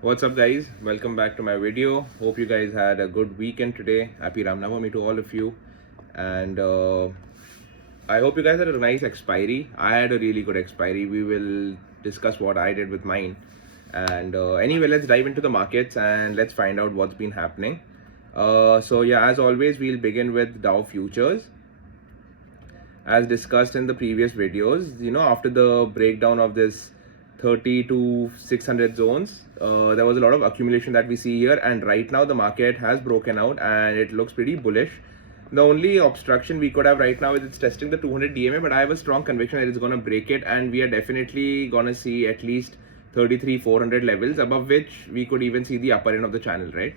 What's up, guys? Welcome back to my video. Hope you guys had a good weekend today. Happy Ram Navami to all of you. And I hope you guys had a nice expiry. I had a really good expiry. We will discuss what I did with mine. And anyway, let's dive into the markets and let's find out what's been happening. So yeah, as always, we'll begin with Dow futures. As discussed in the previous videos, after the breakdown of this 30 to 600 zones, there was a lot of accumulation that we see here, and right now the market has broken out and it looks pretty bullish. The only obstruction we could have right now is it's testing the 200 DMA, but I have a strong conviction that it's going to break it, and we are definitely going to see at least 33,400 levels, above which we could even see the upper end of the channel, right?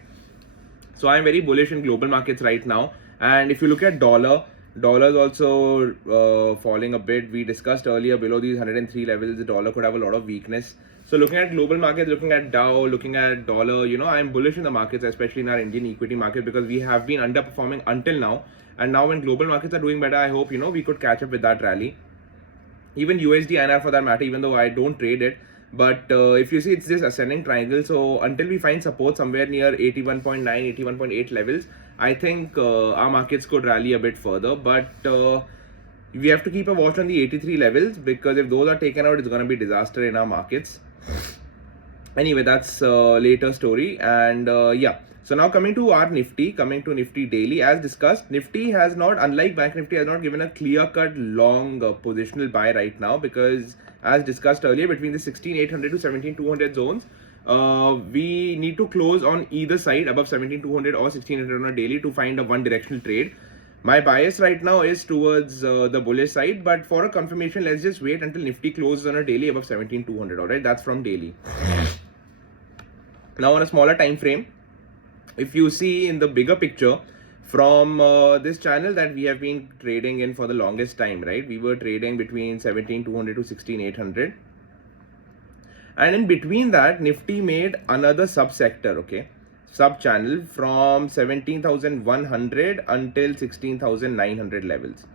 So I'm very bullish in global markets right now. And if you look at dollar is also falling a bit. We discussed earlier, below these 103 levels, the dollar could have a lot of weakness. So looking at global markets, looking at Dow, looking at dollar, I'm bullish in the markets, especially in our Indian equity market, because we have been underperforming until now. And now when global markets are doing better, I hope, we could catch up with that rally. Even USD INR for that matter, even though I don't trade it. But if you see, it's this ascending triangle. So until we find support somewhere near 81.9, 81.8 levels, I think our markets could rally a bit further. But we have to keep a watch on the 83 levels, because if those are taken out, it's going to be disaster in our markets. Anyway, that's a later story. And yeah. So now coming to our Nifty, coming to Nifty daily, as discussed, Nifty has not, unlike Banknifty, has not given a clear-cut long positional buy right now, because as discussed earlier, between the 16,800 to 17,200 zones, we need to close on either side above 17,200 or 16,800 on a daily to find a one-directional trade. My bias right now is towards the bullish side, but for a confirmation, let's just wait until Nifty closes on a daily above 17,200. All right, that's from daily. Now on a smaller time frame, if you see in the bigger picture from this channel that we have been trading in for the longest time, right? We were trading between 17,200 to 16,800. And in between that, Nifty made another subsector, okay? Sub-channel from 17,100 until 16,900 levels.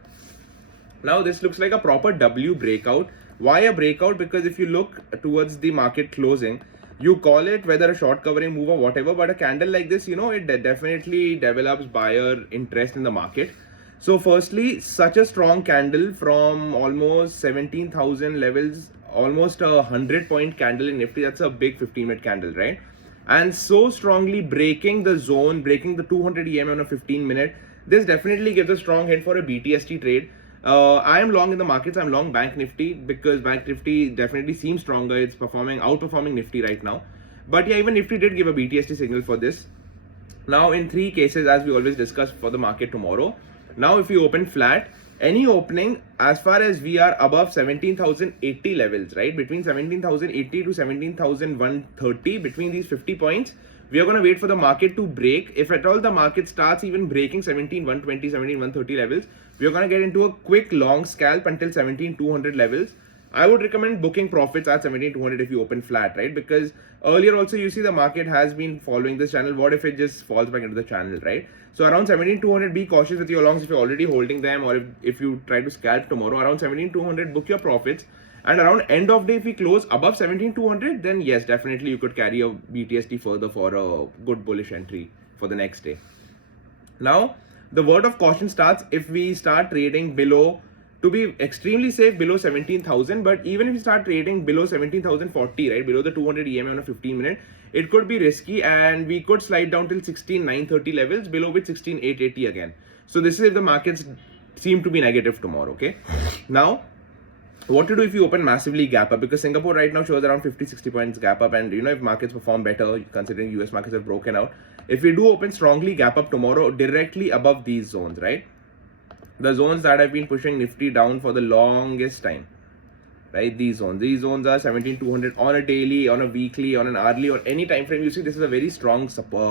Now this looks like a proper W breakout. Why a breakout? Because if you look towards the market closing, you call it whether a short covering move or whatever, but a candle like this, it definitely develops buyer interest in the market. So firstly, such a strong candle from almost 17,000 levels, almost a 100-point candle in Nifty. That's a big 15-minute candle, right? And so strongly breaking the zone, breaking the 200 EM on a 15-minute. This definitely gives a strong hint for a BTST trade. I am long in the markets. I'm long Banknifty, because Banknifty definitely seems stronger. It's outperforming Nifty right now. But yeah, even Nifty did give a BTST signal for this. Now in three cases, as we always discuss for the market tomorrow. Now if you open flat, any opening as far as we are above 17,080 levels, right? Between 17,080 to 17,130, between these 50 points, we are going to wait for the market to break. If at all the market starts even breaking 17,120, 17,130 levels, we are going to get into a quick long scalp until 17,200 levels. I would recommend booking profits at 17,200 if you open flat, right? Because earlier also you see the market has been following this channel. What if it just falls back into the channel, right? So around 17,200, be cautious with your longs if you're already holding them, or if you try to scalp tomorrow. Around 17,200, book your profits. And around end of day, if we close above 17,200, then yes, definitely you could carry a BTST further for a good bullish entry for the next day. Now, the word of caution starts if we start trading below, to be extremely safe, below 17,000. But even if you start trading below 17,040, right, below the 200 EMA on a 15-minute, it could be risky, and we could slide down till 16,930 levels, below which 16,880 again. So this is if the markets seem to be negative tomorrow, okay? Now, what to do if you open massively gap up? Because Singapore right now shows around 50-60 points gap up, and if markets perform better, considering US markets have broken out, if we do open strongly gap up tomorrow directly above these zones, right, the zones that have been pushing Nifty down for the longest time, right, these zones are 17,200 on a daily, on a weekly, on an hourly, or any time frame. You see this is a very strong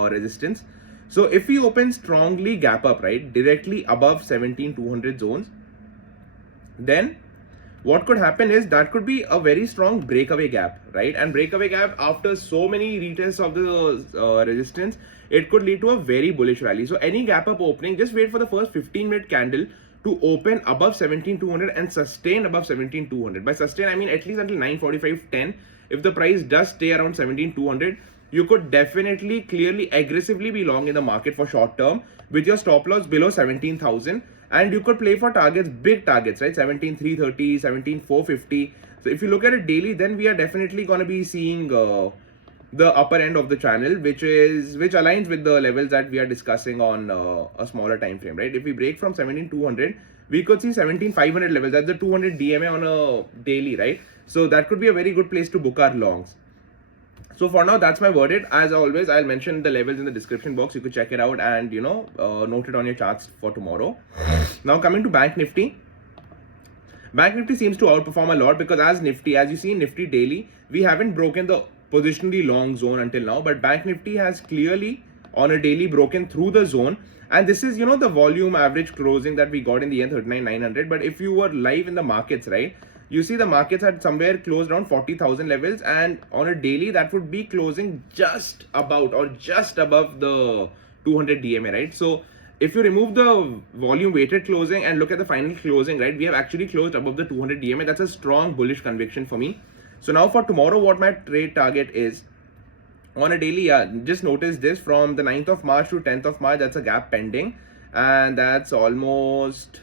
resistance. So if we open strongly gap up, right, directly above 17,200 zones, then what could happen is that could be a very strong breakaway gap, right? And breakaway gap, after so many retests of the resistance, it could lead to a very bullish rally. So any gap up opening, just wait for the first 15-minute candle to open above 17,200 and sustain above 17,200. By sustain, I mean at least until 9:45, 10. If the price does stay around 17,200, you could definitely clearly aggressively be long in the market for short term with your stop loss below 17,000, and you could play for targets, big targets, right? 17,330, 17,450. So if you look at it daily, then we are definitely going to be seeing the upper end of the channel, which aligns with the levels that we are discussing on a smaller time frame, right? If we break from 17,200, we could see 17,500 levels. That's the 200 DMA on a daily, right? So that could be a very good place to book our longs. So for now, that's my verdict. As always, I'll mention the levels in the description box. You could check it out and note it on your charts for tomorrow. Now coming to Bank Nifty. Bank Nifty seems to outperform a lot because as you see in Nifty daily, we haven't broken the positionally long zone until now, but Bank Nifty has clearly on a daily broken through the zone, and this is the volume average closing that we got in the end, 39,900. But if you were live in the markets, right, you see the markets had somewhere closed around 40,000 levels, and on a daily that would be closing just about or just above the 200 DMA, right? So if you remove the volume weighted closing and look at the final closing, right, we have actually closed above the 200 DMA. That's a strong bullish conviction for me. So now for tomorrow, what my trade target is on a daily, just notice this from the 9th of March to 10th of March, that's a gap pending, and that's almost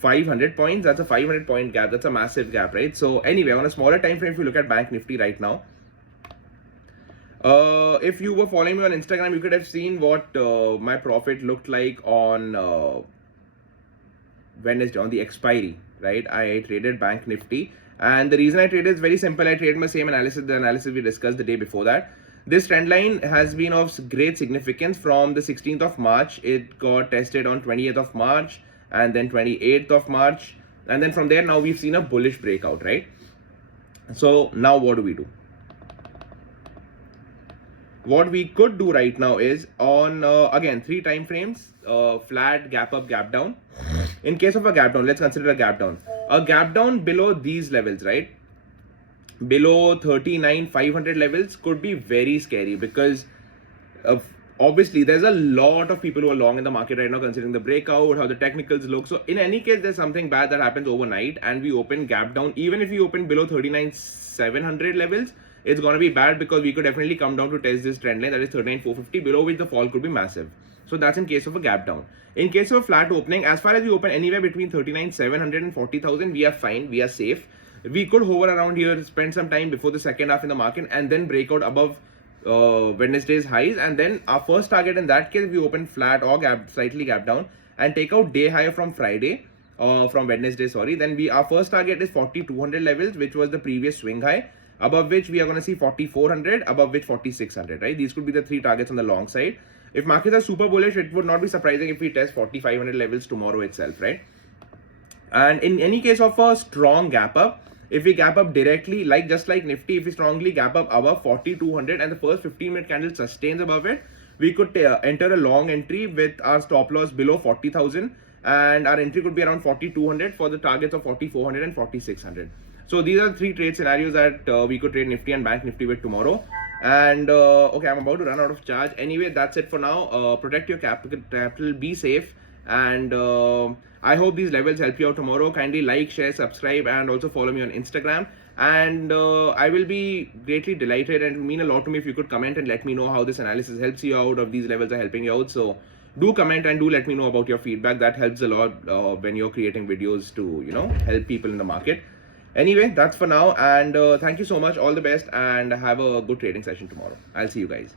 500 points. That's a 500 point gap. That's a massive gap, right? So anyway, on a smaller time frame, if you look at Bank Nifty right now, if you were following me on Instagram, you could have seen what my profit looked like on Wednesday on the expiry, right? I traded Bank Nifty, and the reason I traded is very simple. I traded my same analysis, the analysis we discussed the day before that. This trend line has been of great significance from the 16th of March. It got tested on 20th of March and then 28th of March, and then from there now we've seen a bullish breakout, right? So now what do we do? What we could do right now is on again 3 time frames, flat, gap up, gap down. In case of a gap down, let's consider a gap down. A gap down below these levels, right, below 39,500 levels could be very scary because obviously there's a lot of people who are long in the market right now, considering the breakout, how the technicals look. So in any case, there's something bad that happens overnight and we open gap down. Even if we open below 39,700 levels, it's going to be bad because we could definitely come down to test this trend line, that is 39,450, below which the fall could be massive. So that's in case of a gap down. In case of a flat opening, as far as we open anywhere between 39,700 and 40,000, we are fine, we are safe. We could hover around here, spend some time before the second half in the market, and then break out above Wednesday's highs. And then our first target in that case, we open flat or slightly gap down and take out day high from Friday, from Wednesday, sorry. Then our first target is 4,200 levels, which was the previous swing high, above which we are going to see 4,400, above which 4,600, right? These could be the 3 targets on the long side. If markets are super bullish, it would not be surprising if we test 4,500 levels tomorrow itself, right? And in any case of a strong gap up, if we gap up directly, just like Nifty, if we strongly gap up above 4,200 and the first 15-minute candle sustains above it, we could enter a long entry with our stop loss below 40,000, and our entry could be around 4,200 for the targets of 4,400 and 4,600. So these are 3 trade scenarios that we could trade Nifty and Bank Nifty with tomorrow. And okay, I'm about to run out of charge. Anyway, that's it for now. Protect your capital, be safe, and I hope these levels help you out tomorrow. Kindly like, share, subscribe, and also follow me on Instagram. And I will be greatly delighted, and it will mean a lot to me if you could comment and let me know how this analysis helps you out, or these levels are helping you out. So do comment and do let me know about your feedback. That helps a lot when you're creating videos to help people in the market. Anyway, that's for now, and thank you so much. All the best, and have a good trading session tomorrow. I'll see you guys.